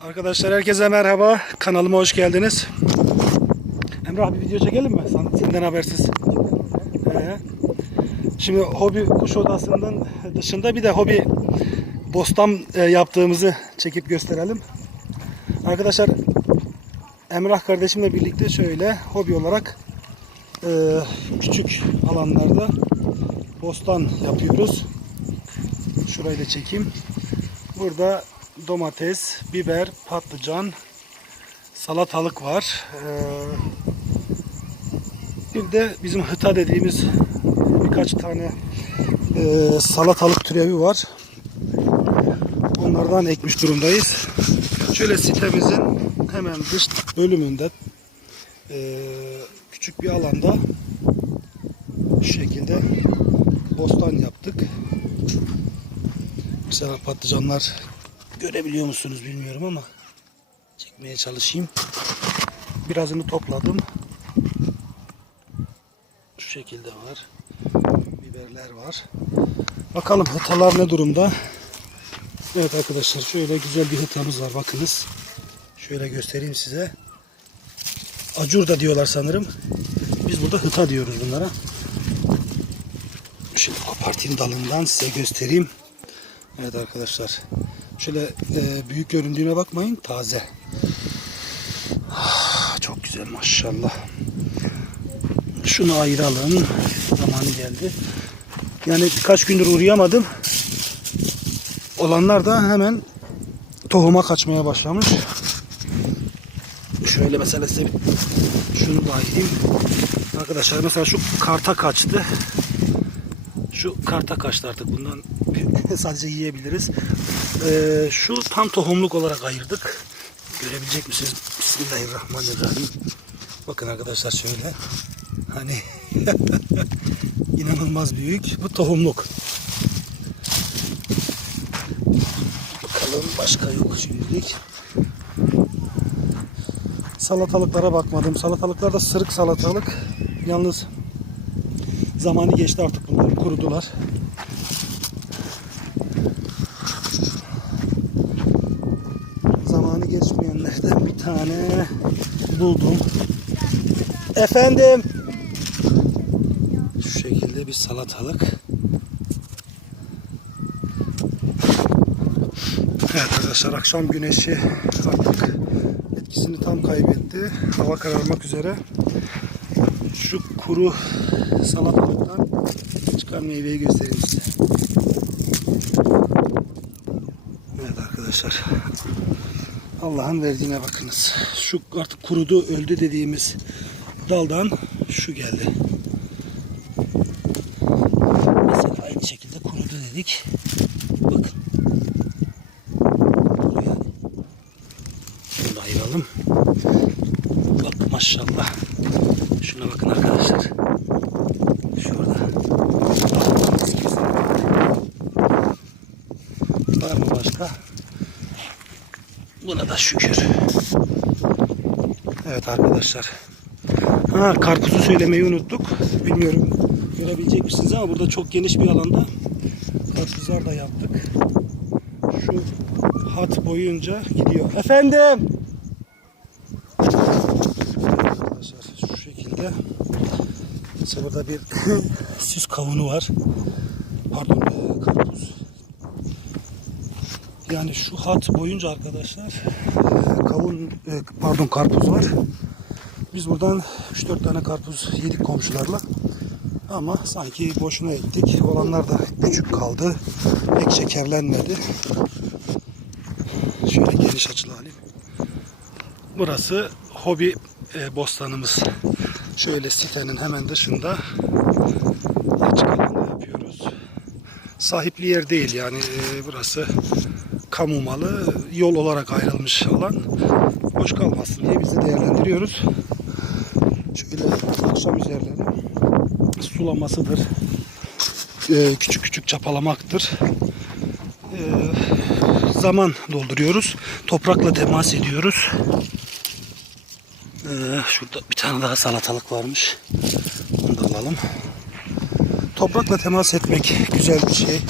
Arkadaşlar herkese merhaba. Kanalıma hoş geldiniz. Emrah bir video çekelim mi? Sen- Senden habersiz. Ee, şimdi hobi kuş odasının dışında bir de hobi bostan e, yaptığımızı çekip gösterelim. Arkadaşlar Emrah kardeşimle birlikte şöyle hobi olarak e, küçük alanlarda bostan yapıyoruz. Şurayı da çekeyim. Burada domates, biber, patlıcan, salatalık var. Ee, bir de bizim hıta dediğimiz birkaç tane e, salatalık türevi var. Onlardan ekmiş durumdayız. Şöyle sitemizin hemen dış bölümünde e, küçük bir alanda şu şekilde bostan yaptık. Mesela patlıcanlar görebiliyor musunuz bilmiyorum ama çekmeye çalışayım. Birazını topladım. Şu şekilde var. Biberler var. Bakalım hıtalar ne durumda. Evet arkadaşlar şöyle güzel bir hıtamız var bakınız. Şöyle göstereyim size. Acur da diyorlar sanırım. Biz burada hıta diyoruz bunlara. Şimdi kopartayım dalından size göstereyim. Evet arkadaşlar. Şöyle e, büyük göründüğüne bakmayın. Taze. Ah, çok güzel maşallah. Şunu ayıralım. Zamanı geldi. Yani birkaç gündür uğrayamadım. Olanlar da hemen tohuma kaçmaya başlamış. Şöyle mesela size şunu da ayırayım. Arkadaşlar mesela şu karta kaçtı. Şu karta kaçtı artık bundan sadece yiyebiliriz. Ee, şu tam tohumluk olarak ayırdık. Görebilecek misiniz? Bismillahirrahmanirrahim. Bakın arkadaşlar şöyle. Hani inanılmaz büyük. Bu tohumluk. Bakalım başka yok şimdilik. Salatalıklara bakmadım. Salatalıklar da sırık salatalık. Yalnız zamanı geçti artık bunlar. Kurudular. Zamanı geçmeyenlerden bir tane buldum. Efendim. Şu şekilde bir salatalık. Evet arkadaşlar akşam güneşi artık etkisini tam kaybetti. Hava kararmak üzere. Şu kuru salatalıktan çıkan meyveyi göstereyim size. Evet arkadaşlar. Allah'ın verdiğine bakınız. Şu artık kurudu, öldü dediğimiz daldan şu geldi. Mesela aynı şekilde kurudu dedik. Bakın. Kuru yani. Şunu da ayıralım. Bak maşallah. Şuna bakın arkadaşlar. Şurada. Var mı başka? Buna da şükür. Evet arkadaşlar. Ha karpuzu söylemeyi unuttuk. Bilmiyorum görebilecek misiniz ama burada çok geniş bir alanda karpuzlar da yaptık. Şu hat boyunca gidiyor. Efendim. Arkadaşlar şu şekilde. Mesela burada bir süs kavunu var. Pardon e, karpuz. Yani şu hat boyunca arkadaşlar e, kavun e, pardon karpuz var. Biz buradan 3-4 tane karpuz yedik komşularla. Ama sanki boşuna ektik. Olanlar da küçük kaldı. Pek şekerlenmedi. Şöyle geniş açılı alayım. Burası hobi e, bostanımız. Şöyle sitenin hemen dışında açık alanda yapıyoruz. Sahipli yer değil yani e, burası kamu malı yol olarak ayrılmış alan boş kalmasın diye biz de değerlendiriyoruz. Şöyle akşam üzerleri sulamasıdır. e, küçük küçük çapalamaktır. E, zaman dolduruyoruz. Toprakla temas ediyoruz. E, şurada bir tane daha salatalık varmış. Onu da alalım. Toprakla temas etmek güzel bir şey.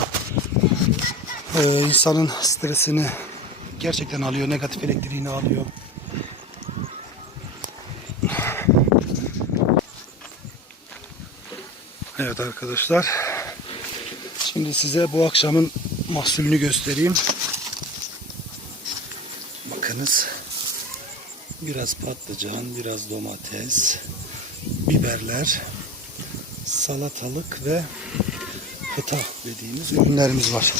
Ee, insanın stresini gerçekten alıyor. Negatif elektriğini alıyor. Evet arkadaşlar. Şimdi size bu akşamın mahsulünü göstereyim. Bakınız. Biraz patlıcan, biraz domates, biberler, salatalık ve hıta dediğimiz ürünlerimiz var.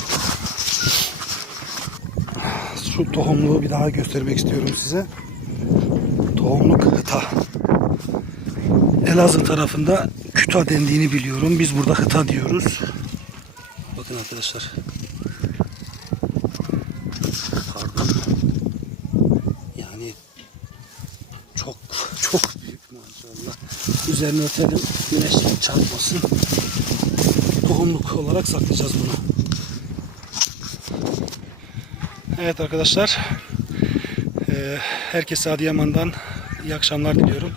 Şu tohumluğu bir daha göstermek istiyorum size. Tohumluk hıta. Elazığ tarafında küta dendiğini biliyorum. Biz burada hıta diyoruz. Bakın arkadaşlar. Pardon. Yani çok çok büyük maşallah. Üzerine ötelim güneş çarpmasın. Tohumluk olarak saklayacağız bunu. Evet arkadaşlar. Herkese Adıyaman'dan iyi akşamlar diliyorum.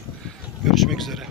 Görüşmek üzere.